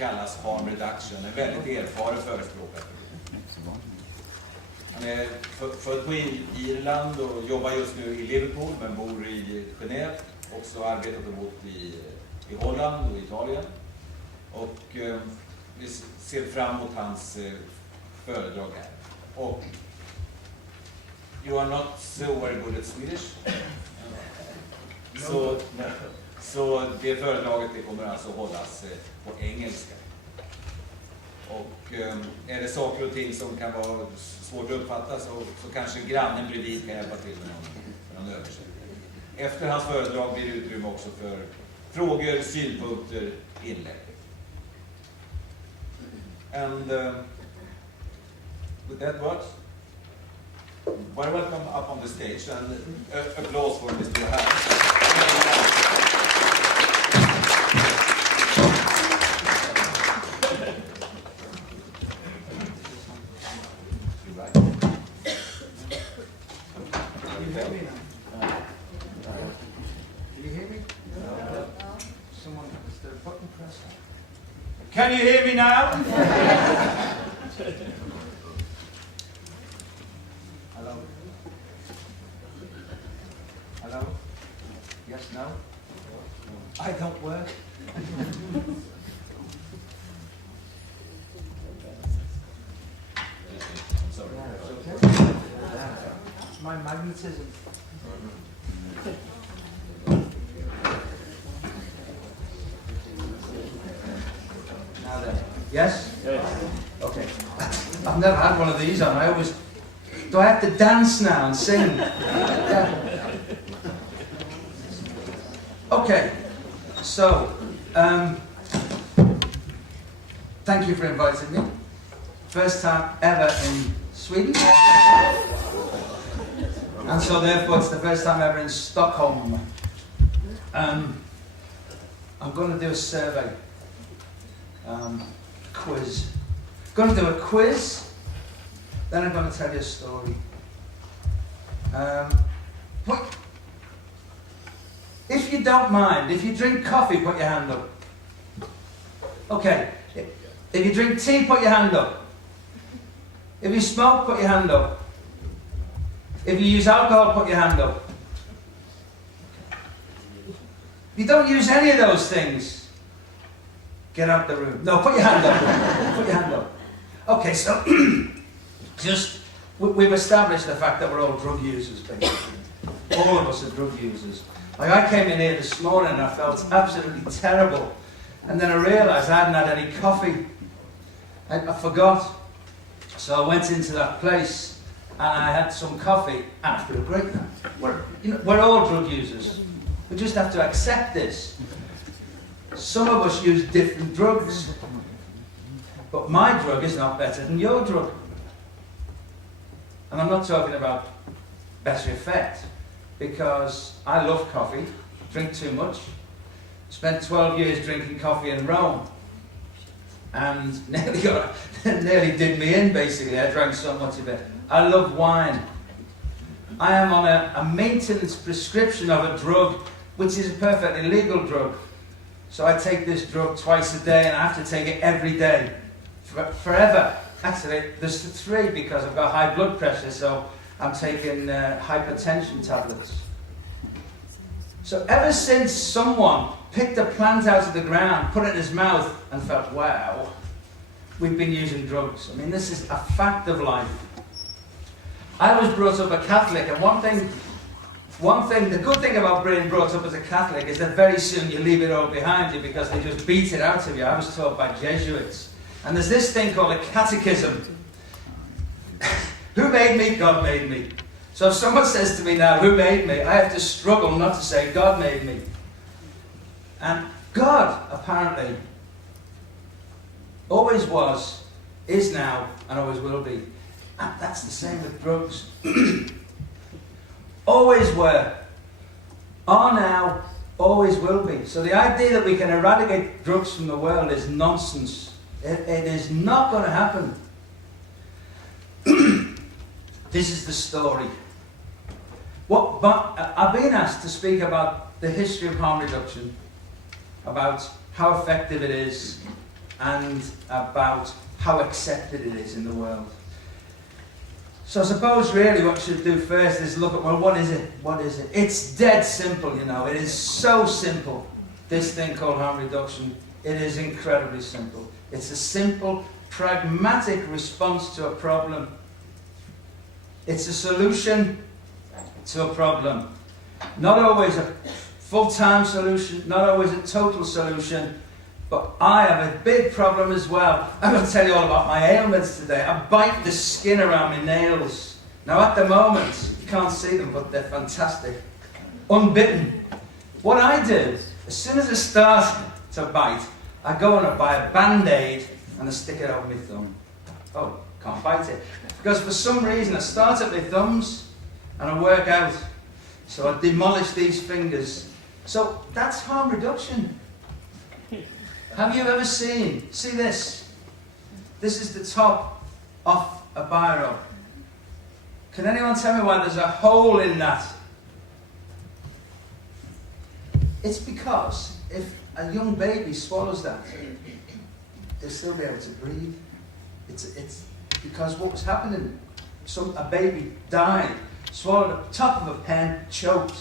kallas harm reduction. En väldigt erfaren förespråkare. Han är född på Irland och jobbar just nu i Liverpool men bor i Genève. Också arbetat och bott i Holland och Italien. Och vi ser fram emot hans föredrag här. Och you are not so very good at Swedish. Så det föredraget det kommer alltså hållas på engelska. Och är det saker och ting som kan vara svårt att uppfatta så kanske grannen bredvid kan hjälpa till med någon översättning. Efter hans föredrag blir det utrymme också för frågor, synpunkter, inlägg. And with that words, very welcome up on the stage and applause for Mr. Harris. Can you hear me now? Hello? Hello? Yes, no? I don't work. I'm sorry. Okay. My magnetism. Yes? Yes. Okay. I've never had one of these on. Do I have to dance now and sing? Yeah. Okay. So, thank you for inviting me. First time ever in Sweden. And so therefore it's the first time ever in Stockholm. I'm going to do a survey. Quiz. I'm going to do a quiz, then I'm going to tell you a story. If you don't mind, if you drink coffee, put your hand up. Okay. If you drink tea, put your hand up. If you smoke, put your hand up. If you use alcohol, put your hand up. If you don't use any of those things, get out the room. No, put your hand up. Put your hand up. Okay, so we've established the fact that we're all drug users, basically. All of us are drug users. Like I came in here this morning and I felt absolutely terrible. And then I realised I hadn't had any coffee. I forgot. So I went into that place and I had some coffee and I feel great now. We're all drug users. We just have to accept this. Some of us use different drugs, but my drug is not better than your drug. And I'm not talking about better effect, because I love coffee, drink too much, spent 12 years drinking coffee in Rome, and nearly did me in basically. I drank so much of it. I love wine. I am on a maintenance prescription of a drug, which is a perfectly legal drug. So I take this drug twice a day and I have to take it every day, forever. Actually, there's 3 because I've got high blood pressure, so I'm taking hypertension tablets. So ever since someone picked a plant out of the ground, put it in his mouth and felt, wow, we've been using drugs. I mean, this is a fact of life. I was brought up a Catholic, and one thing, the good thing about being brought up as a Catholic is that very soon you leave it all behind you because they just beat it out of you. I was taught by Jesuits. And there's this thing called a catechism. Who made me? God made me. So if someone says to me now, who made me? I have to struggle not to say, God made me. And God, apparently, always was, is now, and always will be. And that's the same with drugs. Always were, are now, always will be. So the idea that we can eradicate drugs from the world is nonsense. It is not going to happen. This is the story. I've been asked to speak about the history of harm reduction, about how effective it is, and about how accepted it is in the world. So I suppose really what you should do first is look at, well, what is it? What is it? It's dead simple, you know. It is so simple, this thing called harm reduction. It is incredibly simple. It's a simple, pragmatic response to a problem. It's a solution to a problem. Not always a full-time solution, not always a total solution, but I have a big problem as well. I'm going to tell you all about my ailments today. I bite the skin around my nails. Now at the moment, you can't see them, but they're fantastic. Unbitten. What I do, as soon as I start to bite, I go and I buy a Band-Aid and I stick it over my thumb. Oh, can't bite it. Because for some reason I start at my thumbs and I work out. So I demolish these fingers. So that's harm reduction. Have you ever see this? This is the top of a biro. Can anyone tell me why there's a hole in that? It's because if a young baby swallows that, they'll still be able to breathe. It's because what was happening, a baby died, swallowed at the top of a pen, choked.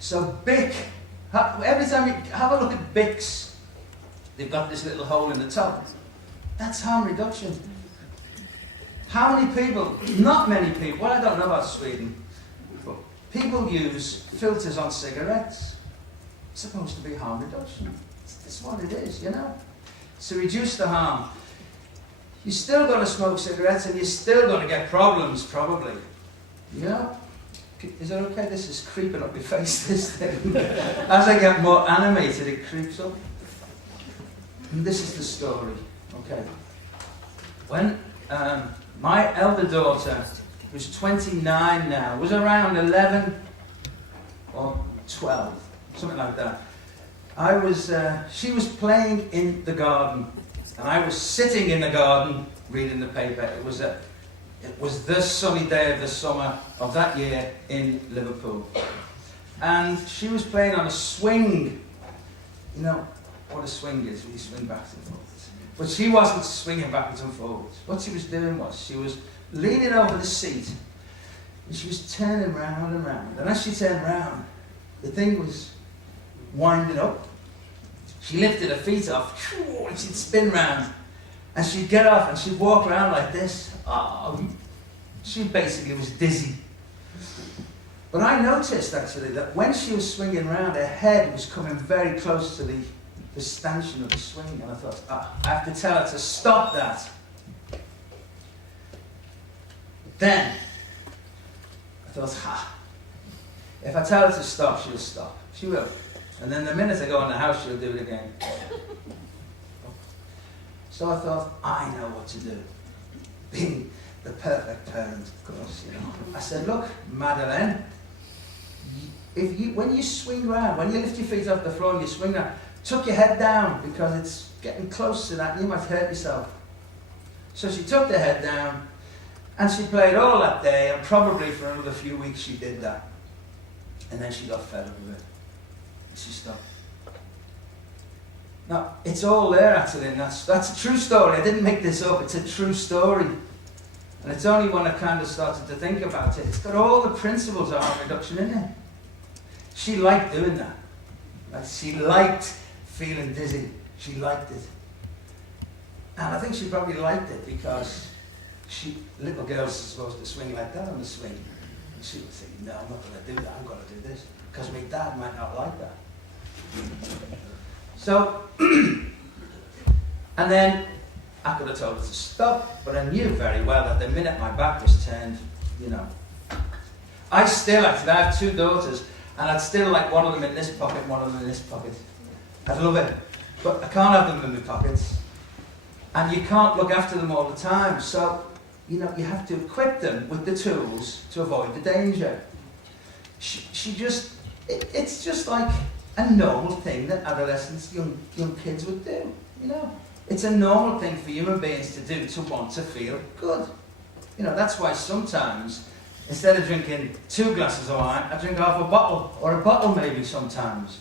So Bic, every time you have a look at Bics, they've got this little hole in the top. That's harm reduction. How many people, not many people, well I don't know about Sweden, but people use filters on cigarettes. It's supposed to be harm reduction. That's what it is, you know. To reduce the harm. You're still going to smoke cigarettes and you're still going to get problems, probably. You know? Is it okay? This is creeping up your face, this thing. As I get more animated, it creeps up. And this is the story. Okay. When my elder daughter, who's 29 now, was around 11 or 12, something like that. She was playing in the garden, and I was sitting in the garden reading the paper. It was the sunny day of the summer of that year in Liverpool. And she was playing on a swing. You know what a swing is, you swing backwards and forwards. But she wasn't swinging backwards and forwards. What she was doing was, she was leaning over the seat, and she was turning round and round. And as she turned round, the thing was winding up. She lifted her feet off, and she'd spin round. And she'd get off and she'd walk around like this. Oh, she basically was dizzy. But I noticed actually that when she was swinging around, her head was coming very close to the stanchion of the swing. And I thought, I have to tell her to stop that. Then I thought, if I tell her to stop, she'll stop. She will. And then the minute I go in the house, she'll do it again. So I thought, I know what to do. Being the perfect parent, of course, you know. I said, look, Madeleine, when you swing round, when you lift your feet off the floor and you swing round, tuck your head down because it's getting close to that and you might hurt yourself. So she tucked her head down and she played all that day, and probably for another few weeks she did that. And then she got fed up with it. And she stopped. Now, it's all there actually, and that's a true story. I didn't make this up, it's a true story. And it's only when I kind of started to think about it, it's got all the principles of harm reduction in it. She liked doing that. Like, she liked feeling dizzy. She liked it. And I think she probably liked it because little girls are supposed to swing like that on the swing. And she would think, no, I'm not going to do that, I'm going to do this. Because my dad might not like that. So, and then I could have told her to stop, but I knew very well that the minute my back was turned, you know. I have two daughters, and I'd still like one of them in this pocket, one of them in this pocket. I'd love it, but I can't have them in my pockets. And you can't look after them all the time, so, you know, you have to equip them with the tools to avoid the danger. It's just like a normal thing that adolescents, young kids would do, you know. It's a normal thing for human beings to do, to want to feel good. You know, that's why sometimes, instead of drinking 2 glasses of wine, I drink half a bottle, or a bottle maybe sometimes.